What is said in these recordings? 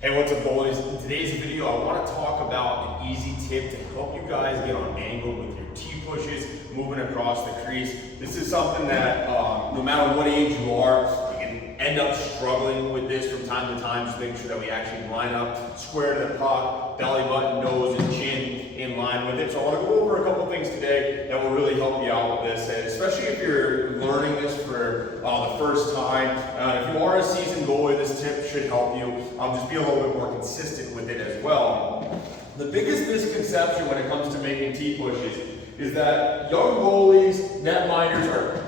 Hey, what's up, goalies? In today's video, I want to talk about an easy tip to help you guys get on angle with your T-pushes moving across the crease. This is something that no matter what age you are, you can end up struggling with this from time to time, just making sure that we actually line up square to the puck, belly button, nose, and chin in line with it. So I want to go over a couple things today that will really help you out with this, and especially if you're learning this for the first time. If you are a seasoned goalie, this tip should help you. Just be a little bit more consistent with it as well. The biggest misconception when it comes to making T-pushes is that young goalies, netminders are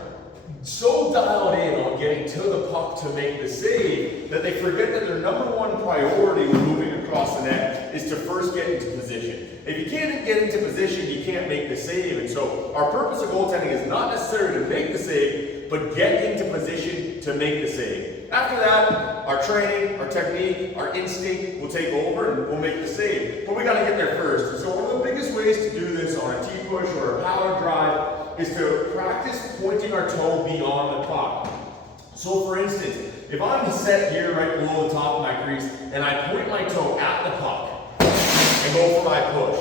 so dialed in on getting to the puck to make the save that they forget that their number one priority when moving across the net is to first get into position. If you can't get into position, you can't make the save. And so our purpose of goaltending is not necessarily to make the save, but get into position to make the save. After that, our training, our technique, our instinct will take over and we'll make the save. But we got to get there first. And so one of the biggest ways to do this on a T-push or a power drive is to practice pointing our toe beyond the puck. So for instance, if I'm set here right below the top of my crease and I point my toe at the puck and go for my push,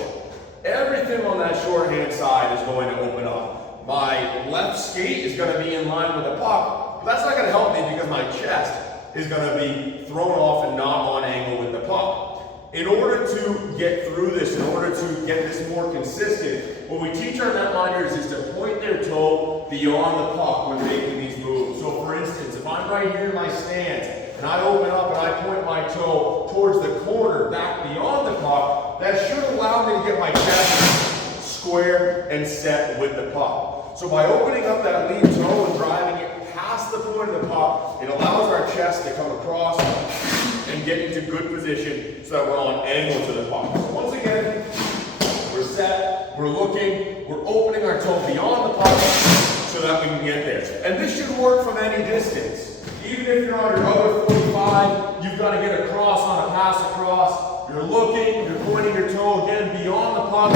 everything on that shorthand side is going to open up. My left skate is going to be in line with the puck, but that's not going to help me because my chest is going to be thrown off and not on angle with the puck. In order to get through this, in order to get this more consistent, what we teach our netminders is to point their toe beyond the puck when making these moves. So for instance, if I'm right here in my stance and I open up and I point my toe towards the corner back beyond the puck, that should allow me to get my chest square and set with the puck. So by opening up that lead toe and driving it past the point of the puck, it allows our chest to come across and get into good position so that we're on angle to the puck. So once again, we're set, we're looking, we're opening our toe beyond the puck so that we can get there. And this should work from any distance. Even if you're on your other 45, you've got to get across on a pass across. You're looking, you're pointing your toe again beyond the puck.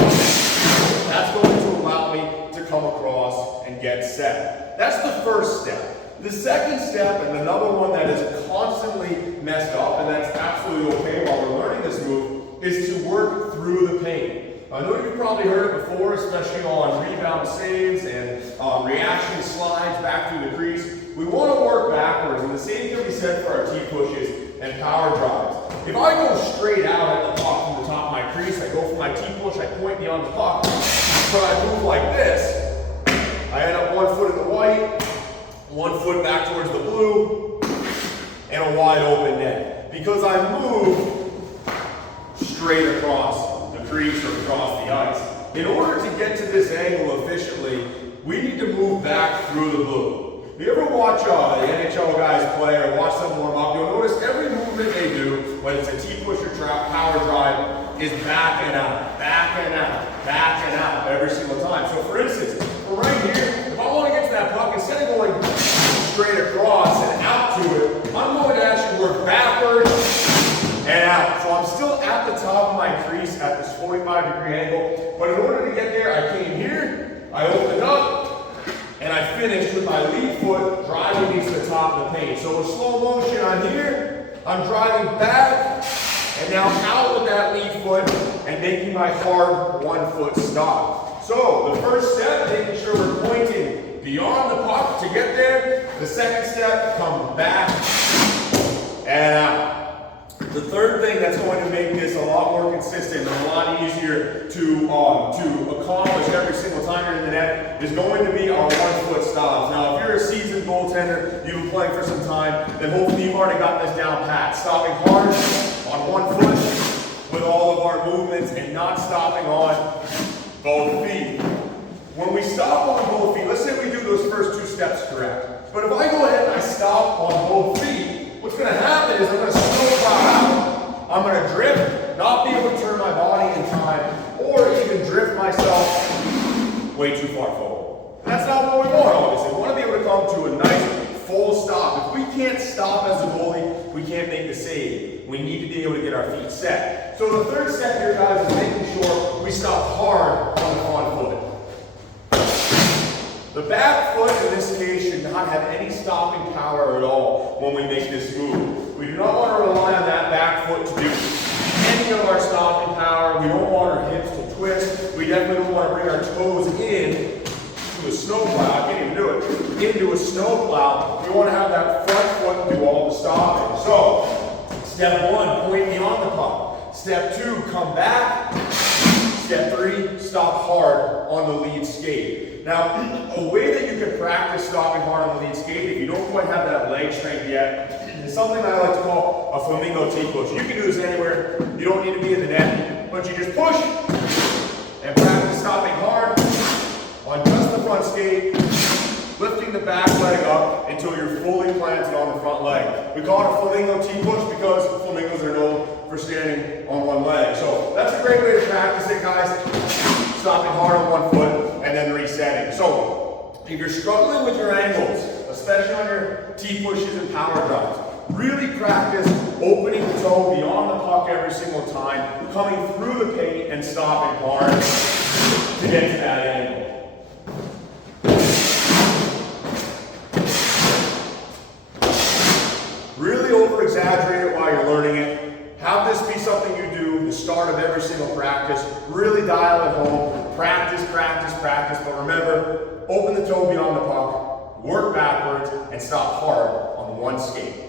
That's going to allow me to come across and get set. That's the first step. The second step, and another one that is constantly messed up, and that's absolutely okay while we're learning this move, is to work through the paint. I know you've probably heard it before, especially on rebound saves and reaction slides back through the crease. We want to work backwards, and the same can be said for our T-pushes and power drives. If I go straight out at the puck from the top of my crease, I go for my T-push, I point beyond the puck, but I move like this, I end up 1 foot in the white, 1 foot back towards the blue, and a wide open net. Because I move straight across the crease or across the ice. In order to get to this angle efficiently, we need to move back through the blue. If you ever watch the NHL guys play or watch them warm up, you'll notice every movement they do, whether it's a T-push or power drive, is back and out, back and out, back and out every single time. So for instance, we're right here, if I want to get to that puck, instead of going straight across and out to it, I'm going to actually work backwards and out. So I'm still at the top of my crease at this 45-degree angle, but in order to get there, I came here, I opened up, and I finished with my lead foot driving me to the top of the paint. So in slow motion, I'm here, I'm driving back, and now out with that lead foot and making my hard 1 foot stop. So the first step, making sure we're pointing beyond the puck to get there. The second step, come back and out. The third thing that's going to make this a lot more consistent and a lot easier to accomplish every single time you're in the net is going to be our 1 foot stops. Now, if you're a seasoned goaltender, you've been playing for some time, then hopefully you've already got this down pat. Stopping hard on 1 foot with all of our movements and not stopping on both feet. When we stop on both feet, let's say we do those first 2 steps correct. But if I go ahead and I stop on both feet, what's going to happen is I'm going to slow out. I'm going to drift, not be able to turn my body in time, or even drift myself way too far forward. And that's not what we want, obviously. We want to be able to come to a nice full stop. If we can't stop as a goalie, we can't make the save. We need to be able to get our feet set. So the third step here, guys, is making sure we stop hard on the front foot. The back foot in this case should not have any stopping power at all when we make this move. We do not want to rely on that back foot to do any of our stopping power. We don't want our hips to twist. We definitely don't want to bring our toes in to a snowplow. I can't even do it. Into a snowplow. We want to have that front foot do all the stopping. So, step 1, point beyond the puck. Step 2, come back. Step 3, stop hard on the lead skate. Now, a way that you can practice stopping hard on the lead skate, if you don't quite have that leg strength yet, is something I like to call a flamingo T-push. You can do this anywhere. You don't need to be in the net, but you just push and practice stopping hard on just the front skate, lifting the back leg up until you're fully planted on the front leg. We call it a flamingo T-push because flamingos are known for standing on one leg. So that's a great way to practice it, guys. Stopping hard on one foot and then resetting. So if you're struggling with your angles, especially on your T-pushes and power drives, really practice opening the toe beyond the puck every single time, coming through the paint and stopping hard to get to that angle. Really over-exaggerate it while you're learning it. Have this be something you do the start of every single practice. Really dial it home. Practice, practice, practice. But remember, open the toe beyond the puck, work backwards, and stop hard on one skate.